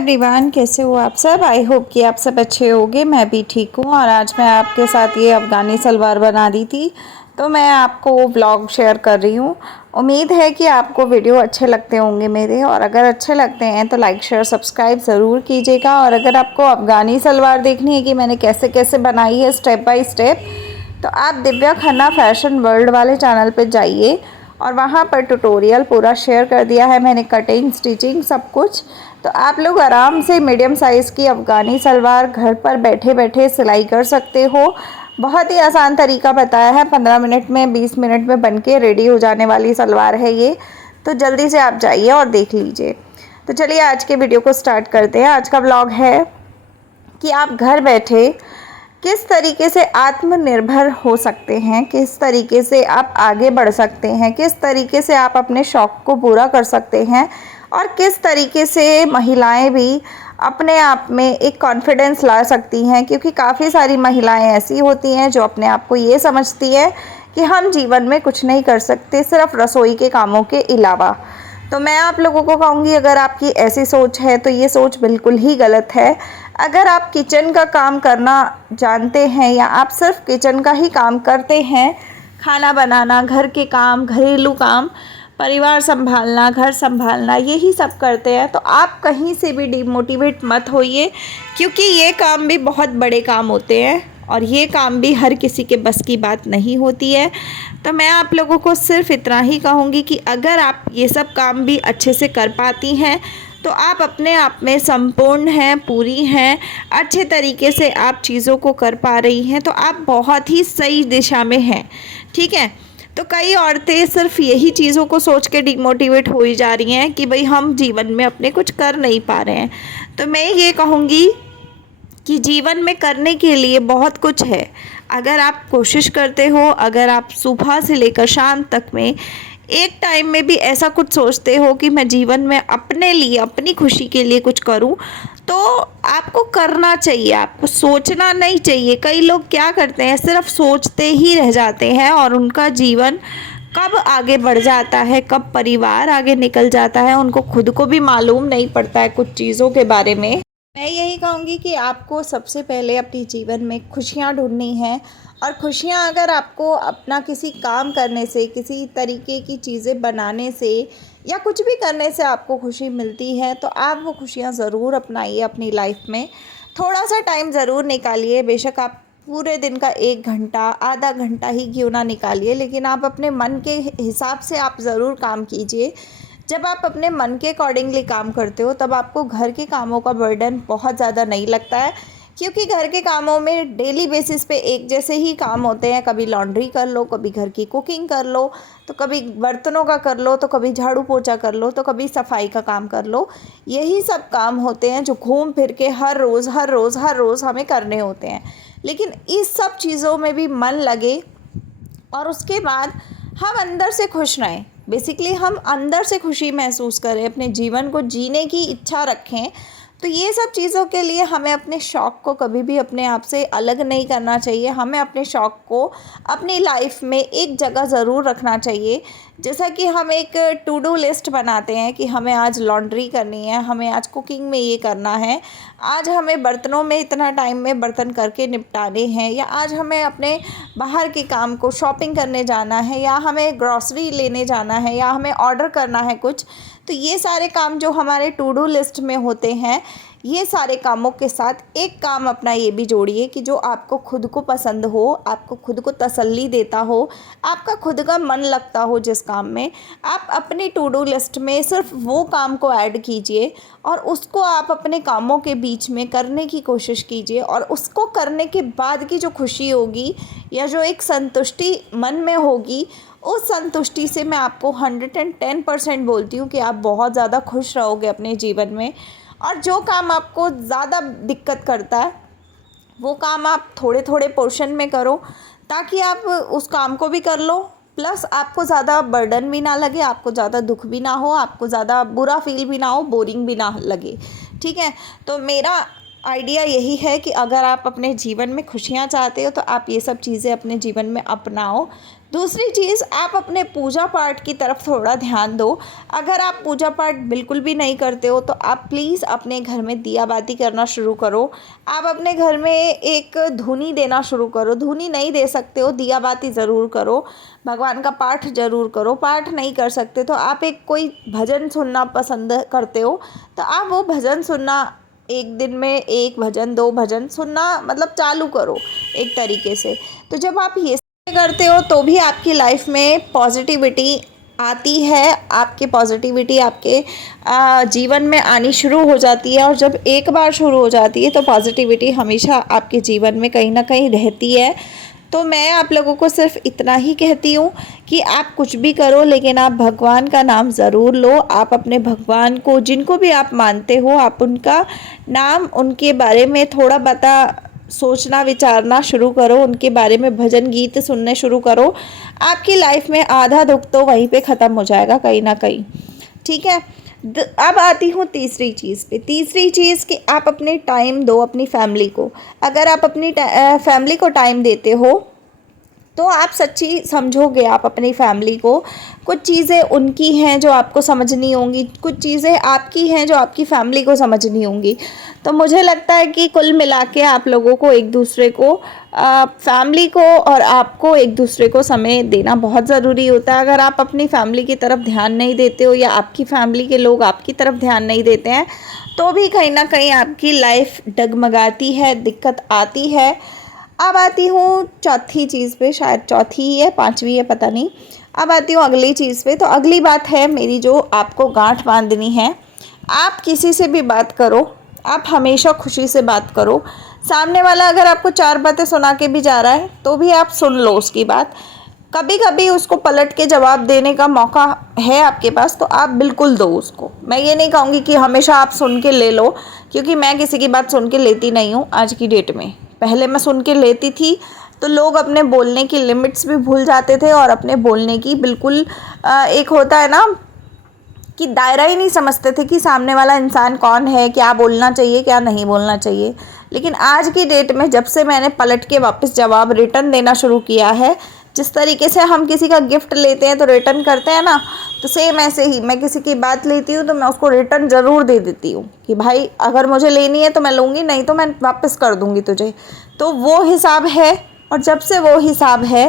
Everyone, कैसे हो आप सब। आई होप कि आप सब अच्छे होंगे। मैं भी ठीक हूँ। और आज मैं आपके साथ ये अफ़गानी सलवार बना दी थी, तो मैं आपको व्लॉग शेयर कर रही हूँ। उम्मीद है कि आपको वीडियो अच्छे लगते होंगे मेरे, और अगर अच्छे लगते हैं तो लाइक शेयर सब्सक्राइब ज़रूर कीजिएगा। और अगर आपको अफ़गानी सलवार देखनी है कि मैंने कैसे कैसे बनाई है स्टेप बाय स्टेप, तो आप दिव्या खन्ना फैशन वर्ल्ड वाले चैनल पर जाइए, और वहाँ पर ट्यूटोरियल पूरा शेयर कर दिया है मैंने, कटिंग स्टिचिंग सब कुछ। तो आप लोग आराम से मीडियम साइज़ की अफ़गानी सलवार घर पर बैठे बैठे सिलाई कर सकते हो। बहुत ही आसान तरीका बताया है, 15 मिनट में 20 मिनट में बनके रेडी हो जाने वाली सलवार है ये। तो जल्दी से आप जाइए और देख लीजिए। तो चलिए आज के वीडियो को स्टार्ट करते हैं। आज का व्लॉग है कि आप घर बैठे किस तरीके से आत्मनिर्भर हो सकते हैं, किस तरीके से आप आगे बढ़ सकते हैं, किस तरीके से आप अपने शौक़ को पूरा कर सकते हैं, और किस तरीके से महिलाएं भी अपने आप में एक कॉन्फिडेंस ला सकती हैं। क्योंकि काफ़ी सारी महिलाएं ऐसी होती हैं जो अपने आप को ये समझती हैं कि हम जीवन में कुछ नहीं कर सकते सिर्फ रसोई के कामों के अलावा। तो मैं आप लोगों को कहूँगी, अगर आपकी ऐसी सोच है तो ये सोच बिल्कुल ही गलत है। अगर आप किचन का काम करना जानते हैं, या आप सिर्फ किचन का ही काम करते हैं, खाना बनाना, घर के काम, घरेलू काम, परिवार संभालना, घर संभालना, यही सब करते हैं, तो आप कहीं से भी डिमोटिवेट मत होइए। क्योंकि ये काम भी बहुत बड़े काम होते हैं, और ये काम भी हर किसी के बस की बात नहीं होती है। तो मैं आप लोगों को सिर्फ इतना ही कहूँगी कि अगर आप ये सब काम भी अच्छे से कर पाती हैं, तो आप अपने आप में संपूर्ण हैं, पूरी हैं, अच्छे तरीके से आप चीज़ों को कर पा रही हैं, तो आप बहुत ही सही दिशा में हैं। ठीक है। तो कई औरतें सिर्फ यही चीज़ों को सोच के डिमोटिवेट हो ही जा रही हैं कि भाई हम जीवन में अपने कुछ कर नहीं पा रहे हैं। तो मैं ये कहूँगी कि जीवन में करने के लिए बहुत कुछ है। अगर आप कोशिश करते हो, अगर आप सुबह से लेकर शाम तक में एक टाइम में भी ऐसा कुछ सोचते हो कि मैं जीवन में अपने लिए, अपनी खुशी के लिए कुछ करूं, तो आपको करना चाहिए, आपको सोचना नहीं चाहिए। कई लोग क्या करते हैं, सिर्फ सोचते ही रह जाते हैं, और उनका जीवन कब आगे बढ़ जाता है, कब परिवार आगे निकल जाता है, उनको खुद को भी मालूम नहीं पड़ता है कुछ चीज़ों के बारे में। मैं यही कहूँगी कि आपको सबसे पहले अपने जीवन में खुशियाँ ढूंढनी हैं। और खुशियाँ अगर आपको अपना किसी काम करने से, किसी तरीके की चीज़ें बनाने से, या कुछ भी करने से आपको खुशी मिलती है, तो आप वो खुशियाँ ज़रूर अपनाइए अपनी लाइफ में। थोड़ा सा टाइम ज़रूर निकालिए, बेशक आप पूरे दिन का 1 घंटा, आधा घंटा ही क्यों ना निकालिए, लेकिन आप अपने मन के हिसाब से आप ज़रूर काम कीजिए। जब आप अपने मन के अकॉर्डिंगली काम करते हो, तब आपको घर के कामों का बर्डन बहुत ज़्यादा नहीं लगता है। क्योंकि घर के कामों में डेली बेसिस पे एक जैसे ही काम होते हैं। कभी लॉन्ड्री कर लो, कभी घर की कुकिंग कर लो, तो कभी बर्तनों का कर लो, तो कभी झाड़ू पोछा कर लो, तो कभी सफाई का काम कर लो। यही सब काम होते हैं जो घूम फिर के हर रोज़ हर रोज़ हर रोज़ हमें करने होते हैं। लेकिन इस सब चीज़ों में भी मन लगे, और उसके बाद हम अंदर से खुश रहें। बेसिकली हम अंदर से खुशी महसूस करें, अपने जीवन को जीने की इच्छा रखें। तो ये सब चीज़ों के लिए हमें अपने शौक़ को कभी भी अपने आप से अलग नहीं करना चाहिए। हमें अपने शौक़ को अपनी लाइफ में एक जगह ज़रूर रखना चाहिए। जैसा कि हम एक टू डू लिस्ट बनाते हैं कि हमें आज लॉन्ड्री करनी है, हमें आज कुकिंग में ये करना है, आज हमें बर्तनों में इतना टाइम में बर्तन करके निपटाने हैं, या आज हमें अपने बाहर के काम को शॉपिंग करने जाना है, या हमें ग्रॉसरी लेने जाना है, या हमें ऑर्डर करना है कुछ। तो ये सारे काम जो हमारे टू डू लिस्ट में होते हैं, ये सारे कामों के साथ एक काम अपना ये भी जोड़िए कि जो आपको खुद को पसंद हो, आपको खुद को तसल्ली देता हो, आपका खुद का मन लगता हो जिस काम में। आप अपनी टू डू लिस्ट में सिर्फ वो काम को ऐड कीजिए, और उसको आप अपने कामों के बीच में करने की कोशिश कीजिए। और उसको करने के बाद की जो खुशी होगी, या जो एक संतुष्टि मन में होगी, उस संतुष्टि से मैं आपको 110% बोलती हूँ कि आप बहुत ज़्यादा खुश रहोगे अपने जीवन में। और जो काम आपको ज़्यादा दिक्कत करता है, वो काम आप थोड़े थोड़े पोर्शन में करो, ताकि आप उस काम को भी कर लो, प्लस आपको ज़्यादा बर्डन भी ना लगे, आपको ज़्यादा दुख भी ना हो, आपको ज़्यादा बुरा फील भी ना हो, बोरिंग भी ना लगे। ठीक है। तो मेरा आइडिया यही है कि अगर आप अपने जीवन में खुशियाँ चाहते हो तो आप ये सब चीज़ें अपने जीवन में अपनाओ। दूसरी चीज़, आप अपने पूजा पाठ की तरफ थोड़ा ध्यान दो। अगर आप पूजा पाठ बिल्कुल भी नहीं करते हो तो आप प्लीज़ अपने घर में दिया बाती करना शुरू करो। आप अपने घर में एक धूनी देना शुरू करो। धूनी नहीं दे सकते हो, दिया बाती ज़रूर करो। भगवान का पाठ ज़रूर करो। पाठ नहीं कर सकते तो आप एक कोई भजन सुनना पसंद करते हो तो आप वो भजन सुनना, एक दिन में एक भजन 2 भजन सुनना मतलब चालू करो एक तरीके से। तो जब आप ये सब करते हो तो भी आपकी लाइफ में पॉजिटिविटी आती है। आपकी पॉजिटिविटी आपके जीवन में आनी शुरू हो जाती है, और जब एक बार शुरू हो जाती है तो पॉजिटिविटी हमेशा आपके जीवन में कहीं ना कहीं रहती है। तो मैं आप लोगों को सिर्फ इतना ही कहती हूँ कि आप कुछ भी करो लेकिन आप भगवान का नाम ज़रूर लो। आप अपने भगवान को, जिनको भी आप मानते हो, आप उनका नाम, उनके बारे में थोड़ा बता सोचना विचारना शुरू करो। उनके बारे में भजन गीत सुनने शुरू करो। आपकी लाइफ में आधा दुख तो वहीं पे ख़त्म हो जाएगा कहीं ना कहीं। ठीक है। अब आती हूँ तीसरी चीज़ पे। तीसरी चीज़ कि आप अपने टाइम दो अपनी फैमिली को। अगर आप अपनी फैमिली को टाइम देते हो तो आप सच्ची समझोगे आप अपनी फैमिली को। कुछ चीज़ें उनकी हैं जो आपको समझनी होंगी, कुछ चीज़ें आपकी हैं जो आपकी फैमिली को समझनी होंगी। तो मुझे लगता है कि कुल मिला के आप लोगों को एक दूसरे को, फैमिली को और आपको एक दूसरे को समय देना बहुत ज़रूरी होता है। अगर आप अपनी फैमिली की तरफ ध्यान नहीं देते हो या आपकी फैमिली के लोग आपकी तरफ ध्यान नहीं देते हैं तो भी कहीं ना कहीं आपकी लाइफ डगमगाती है, दिक्कत आती है। अब आती हूँ चौथी चीज़ पे, शायद चौथी ही है, पांचवी है, पता नहीं। अब आती हूँ अगली चीज़ पे। तो अगली बात है मेरी जो आपको गांठ बांधनी है। आप किसी से भी बात करो, आप हमेशा खुशी से बात करो। सामने वाला अगर आपको 4 बातें सुना के भी जा रहा है तो भी आप सुन लो उसकी बात। कभी कभी उसको पलट के जवाब देने का मौका है आपके पास तो आप बिल्कुल दो उसको। मैं ये नहीं कहूँगी कि हमेशा आप सुन के ले लो, क्योंकि मैं किसी की बात सुन के लेती नहीं हूँ आज की डेट में। पहले मैं सुन के लेती थी तो लोग अपने बोलने की लिमिट्स भी भूल जाते थे और अपने बोलने की बिल्कुल एक होता है ना कि दायरा ही नहीं समझते थे कि सामने वाला इंसान कौन है, क्या बोलना चाहिए क्या नहीं बोलना चाहिए। लेकिन आज की डेट में जब से मैंने पलट के वापस जवाब रिटर्न देना शुरू किया है, जिस तरीके से हम किसी का गिफ्ट लेते हैं तो रिटर्न करते हैं ना, तो सेम ऐसे ही मैं किसी की बात लेती हूँ तो मैं उसको रिटर्न ज़रूर दे देती हूँ कि भाई अगर मुझे लेनी है तो मैं लूँगी, नहीं तो मैं वापस कर दूँगी तुझे। तो वो हिसाब है, और जब से वो हिसाब है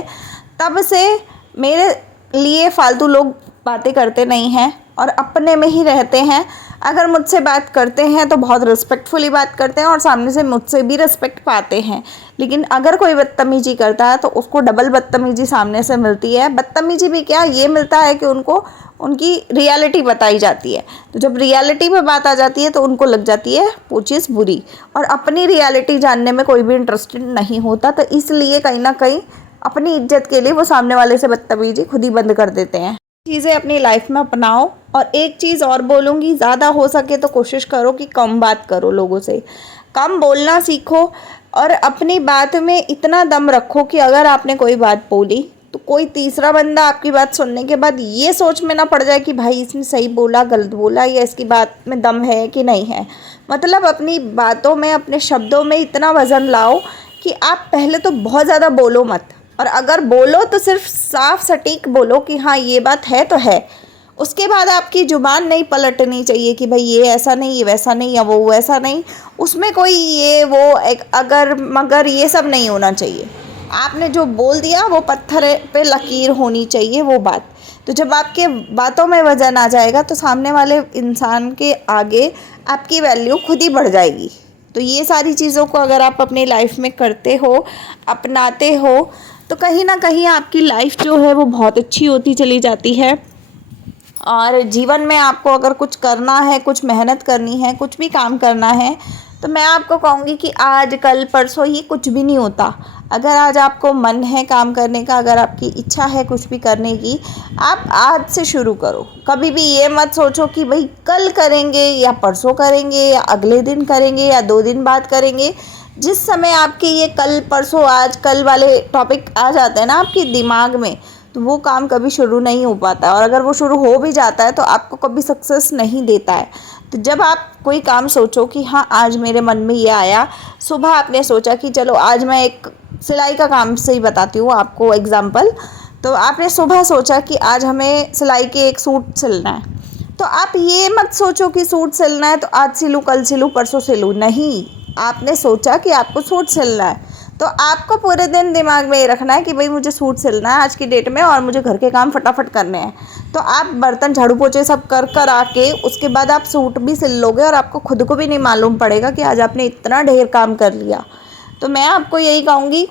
तब से मेरे लिए फालतू लोग बातें करते नहीं हैं और अपने में ही रहते हैं। अगर मुझसे बात करते हैं तो बहुत रिस्पेक्टफुली बात करते हैं और सामने से मुझसे भी रिस्पेक्ट पाते हैं। लेकिन अगर कोई बदतमीजी करता है तो उसको डबल बदतमीजी सामने से मिलती है। बदतमीजी भी क्या, ये मिलता है कि उनको उनकी रियलिटी बताई जाती है। तो जब रियलिटी पे बात आ जाती है तो उनको लग जाती है वो चीज़ बुरी, और अपनी रियलिटी जानने में कोई भी इंटरेस्टेड नहीं होता। तो इसलिए कहीं ना कहीं अपनी इज्जत के लिए वो सामने वाले से बदतमीजी खुद ही बंद कर देते हैं। चीज़ें अपनी लाइफ में अपनाओ। और एक चीज़ और बोलूँगी, ज़्यादा हो सके तो कोशिश करो कि कम बात करो लोगों से, कम बोलना सीखो और अपनी बात में इतना दम रखो कि अगर आपने कोई बात बोली तो कोई तीसरा बंदा आपकी बात सुनने के बाद ये सोच में ना पड़ जाए कि भाई इसने सही बोला गलत बोला या इसकी बात में दम है कि नहीं है। मतलब अपनी बातों में, अपने शब्दों में इतना वज़न लाओ कि आप पहले तो बहुत ज़्यादा बोलो मत, और अगर बोलो तो सिर्फ साफ सटीक बोलो कि हाँ ये बात है तो है। उसके बाद आपकी ज़ुबान नहीं पलटनी चाहिए कि भाई ये ऐसा नहीं, ये वैसा नहीं, या वो वैसा नहीं। उसमें कोई ये वो एक अगर मगर ये सब नहीं होना चाहिए। आपने जो बोल दिया वो पत्थर पे लकीर होनी चाहिए वो बात। तो जब आपके बातों में वजन आ जाएगा तो सामने वाले इंसान के आगे आपकी वैल्यू खुद ही बढ़ जाएगी। तो ये सारी चीज़ों को अगर आप अपनी लाइफ में करते हो, अपनाते हो, तो कहीं ना कहीं आपकी लाइफ जो है वो बहुत अच्छी होती चली जाती है। और जीवन में आपको अगर कुछ करना है, कुछ मेहनत करनी है, कुछ भी काम करना है, तो मैं आपको कहूँगी कि आज कल परसों ही कुछ भी नहीं होता। अगर आज आपको मन है काम करने का, अगर आपकी इच्छा है कुछ भी करने की, आप आज से शुरू करो। कभी भी ये मत सोचो कि भाई कल करेंगे या परसों करेंगे या अगले दिन करेंगे या 2 दिन बाद करेंगे। जिस समय आपके ये कल परसों आज कल वाले टॉपिक आ जाते हैं ना आपके दिमाग में, तो वो काम कभी शुरू नहीं हो पाता, और अगर वो शुरू हो भी जाता है तो आपको कभी सक्सेस नहीं देता है। तो जब आप कोई काम सोचो कि हाँ आज मेरे मन में ये आया, सुबह आपने सोचा कि चलो आज मैं एक सिलाई का काम से ही बताती हूँ आपको एग्ज़ाम्पल। तो आपने सुबह सोचा कि आज हमें सिलाई के एक सूट सिलना है, तो आप ये मत सोचो कि सूट सिलना है तो आज सिलूँ, कल सिलूँ, परसों सिलूँ, नहीं। आपने सोचा कि आपको सूट सिलना है, तो आपको पूरे दिन दिमाग में ये रखना है कि भाई मुझे सूट सिलना है आज की डेट में और मुझे घर के काम फटाफट करने हैं। तो आप बर्तन झाड़ू पोछे सब कर कर आके उसके बाद आप सूट भी सिल लोगे और आपको खुद को भी नहीं मालूम पड़ेगा कि आज आपने इतना ढेर काम कर लिया। तो मैं आपको यही कहूँगी,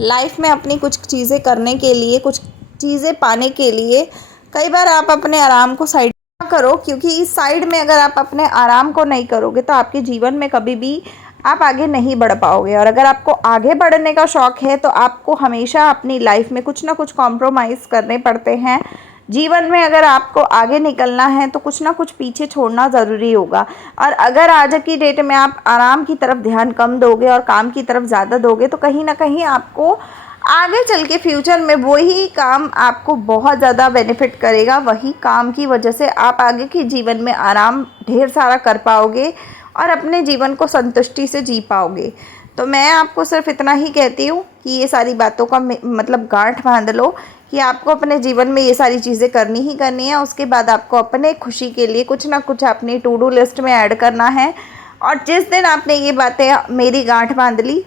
लाइफ में अपनी कुछ चीज़ें करने के लिए, कुछ चीज़ें पाने के लिए कई बार आप अपने आराम को साइड करो, क्योंकि इस साइड में अगर आप अपने आराम को नहीं करोगे तो आपके जीवन में कभी भी आप आगे नहीं बढ़ पाओगे। और अगर आपको आगे बढ़ने का शौक़ है तो आपको हमेशा अपनी लाइफ में कुछ ना कुछ कॉम्प्रोमाइज़ करने पड़ते हैं। जीवन में अगर आपको आगे निकलना है तो कुछ ना कुछ पीछे छोड़ना ज़रूरी होगा। और अगर आज की डेट में आप आराम की तरफ ध्यान कम दोगे और काम की तरफ ज़्यादा दोगे तो कहीं ना कहीं आपको आगे चल के फ्यूचर में वही काम आपको बहुत ज़्यादा बेनिफिट करेगा। वही काम की वजह से आप आगे के जीवन में आराम ढेर सारा कर पाओगे और अपने जीवन को संतुष्टि से जी पाओगे। तो मैं आपको सिर्फ इतना ही कहती हूँ कि ये सारी बातों का मतलब गांठ बांध लो कि आपको अपने जीवन में ये सारी चीज़ें करनी ही करनी है। उसके बाद आपको अपने खुशी के लिए कुछ ना कुछ अपनी टू डू लिस्ट में ऐड करना है। और जिस दिन आपने ये बातें मेरी गांठ बांध ली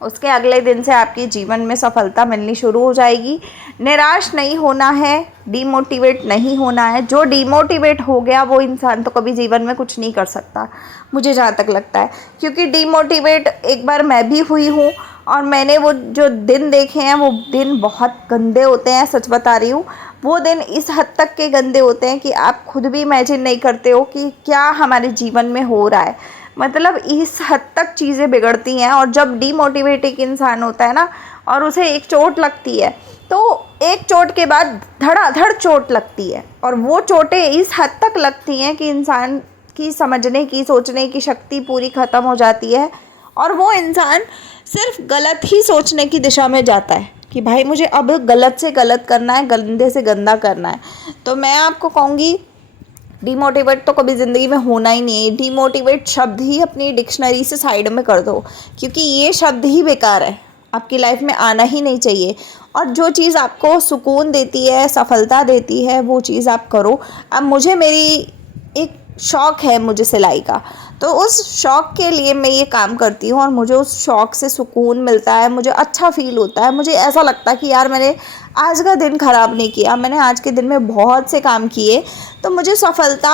उसके अगले दिन से आपके जीवन में सफलता मिलनी शुरू हो जाएगी। निराश नहीं होना है, डीमोटिवेट नहीं होना है। जो डीमोटिवेट हो गया वो इंसान तो कभी जीवन में कुछ नहीं कर सकता, मुझे जहाँ तक लगता है। क्योंकि डीमोटिवेट एक बार मैं भी हुई हूँ और मैंने वो जो दिन देखे हैं वो दिन बहुत गंदे होते हैं, सच बता रही हूँ। वो दिन इस हद तक के गंदे होते हैं कि आप खुद भी इमेजिन नहीं करते हो कि क्या हमारे जीवन में हो रहा है। मतलब इस हद तक चीज़ें बिगड़ती हैं। और जब डीमोटिवेट एक इंसान होता है ना और उसे एक चोट लगती है तो एक चोट के बाद धड़ाधड़ चोट लगती है। और वो चोटें इस हद तक लगती हैं कि इंसान की समझने की, सोचने की शक्ति पूरी ख़त्म हो जाती है और वो इंसान सिर्फ गलत ही सोचने की दिशा में जाता है कि भाई मुझे अब गलत से गलत करना है, गंदे से गंदा करना है। तो मैं आपको कहूँगी डीमोटिवेट तो कभी ज़िंदगी में होना ही नहीं है। डीमोटिवेट शब्द ही अपनी डिक्शनरी से साइड में कर दो, क्योंकि ये शब्द ही बेकार है, आपकी लाइफ में आना ही नहीं चाहिए। और जो चीज़ आपको सुकून देती है, सफलता देती है, वो चीज़ आप करो। अब मुझे मेरी एक शौक़ है मुझे सिलाई का, तो उस शौक़ के लिए मैं ये काम करती हूँ और मुझे उस शौक़ से सुकून मिलता है, मुझे अच्छा फ़ील होता है। मुझे ऐसा लगता है कि यार मैंने आज का दिन ख़राब नहीं किया, मैंने आज के दिन में बहुत से काम किए। तो मुझे सफलता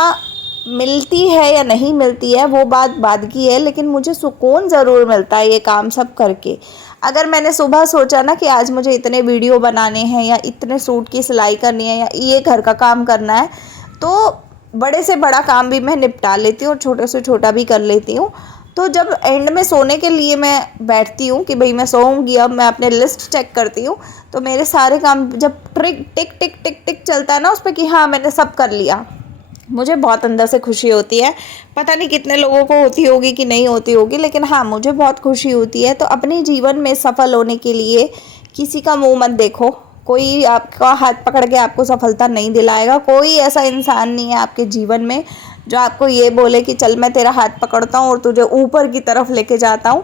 मिलती है या नहीं मिलती है वो बात बाद की है, लेकिन मुझे सुकून ज़रूर मिलता है ये काम सब करके। अगर मैंने सुबह सोचा ना कि आज मुझे इतने वीडियो बनाने हैं या इतने सूट की सिलाई करनी है या ये घर का काम करना है, तो बड़े से बड़ा काम भी मैं निपटा लेती हूँ और छोटे से छोटा भी कर लेती हूँ। तो जब एंड में सोने के लिए मैं बैठती हूँ कि भाई मैं सोऊंगी, अब मैं अपने लिस्ट चेक करती हूँ, तो मेरे सारे काम जब टिक टिक टिक टिक टिक चलता है ना उस पर कि हाँ मैंने सब कर लिया, मुझे बहुत अंदर से खुशी होती है। पता नहीं कितने लोगों को होती होगी कि नहीं होती होगी, लेकिन हाँ मुझे बहुत खुशी होती है। तो अपने जीवन में सफल होने के लिए किसी का मुँह मत देखो, कोई आपका हाथ पकड़ के आपको सफलता नहीं दिलाएगा। कोई ऐसा इंसान नहीं है आपके जीवन में जो आपको ये बोले कि चल मैं तेरा हाथ पकड़ता हूँ और तुझे ऊपर की तरफ लेके जाता हूँ।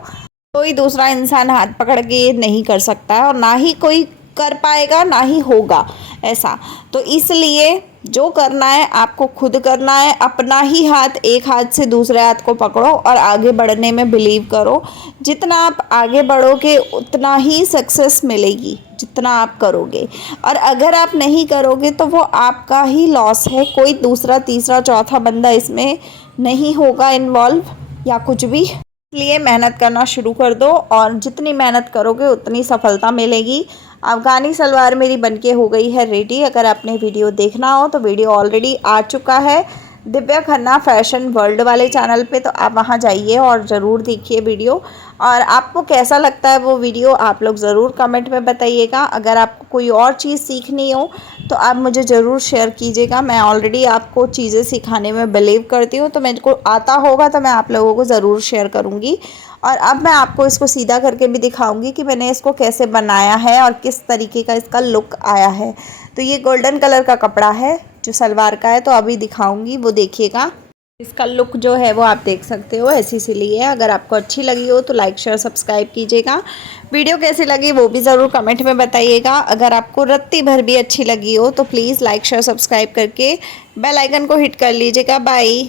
कोई दूसरा इंसान हाथ पकड़ के ये नहीं कर सकता है और ना ही कोई कर पाएगा, ना ही होगा ऐसा। तो इसलिए जो करना है आपको खुद करना है। अपना ही हाथ, एक हाथ से दूसरे हाथ को पकड़ो और आगे बढ़ने में बिलीव करो। जितना आप आगे बढ़ोगे उतना ही सक्सेस मिलेगी जितना आप करोगे, और अगर आप नहीं करोगे तो वो आपका ही लॉस है। कोई दूसरा, तीसरा, चौथा बंदा इसमें नहीं होगा इन्वॉल्व या कुछ भी। इसलिए मेहनत करना शुरू कर दो और जितनी मेहनत करोगे उतनी सफलता मिलेगी। अफ़गानी सलवार मेरी बनके हो गई है रेडी। अगर आपने वीडियो देखना हो तो वीडियो ऑलरेडी आ चुका है दिव्या खन्ना फैशन वर्ल्ड वाले चैनल पे, तो आप वहां जाइए और ज़रूर देखिए वीडियो। और आपको कैसा लगता है वो वीडियो आप लोग ज़रूर कमेंट में बताइएगा। अगर आपको कोई और चीज़ सीखनी हो तो आप मुझे ज़रूर शेयर कीजिएगा। मैं ऑलरेडी आपको चीज़ें सिखाने में बिलीव करती हूँ, तो मेरे को आता होगा तो मैं आप लोगों को ज़रूर शेयर करूँगी। और अब मैं आपको इसको सीधा करके भी दिखाऊंगी कि मैंने इसको कैसे बनाया है और किस तरीके का इसका लुक आया है। तो ये गोल्डन कलर का कपड़ा है जो सलवार का है, तो अभी दिखाऊंगी, वो देखिएगा। इसका लुक जो है वो आप देख सकते हो, ऐसी सी ली है। अगर आपको अच्छी लगी हो तो लाइक शेयर सब्सक्राइब कीजिएगा। वीडियो कैसी लगी वो भी ज़रूर कमेंट में बताइएगा। अगर आपको रत्ती भर भी अच्छी लगी हो तो प्लीज़ लाइक शेयर सब्सक्राइब करके बेल आइकन को हिट कर लीजिएगा। बाय।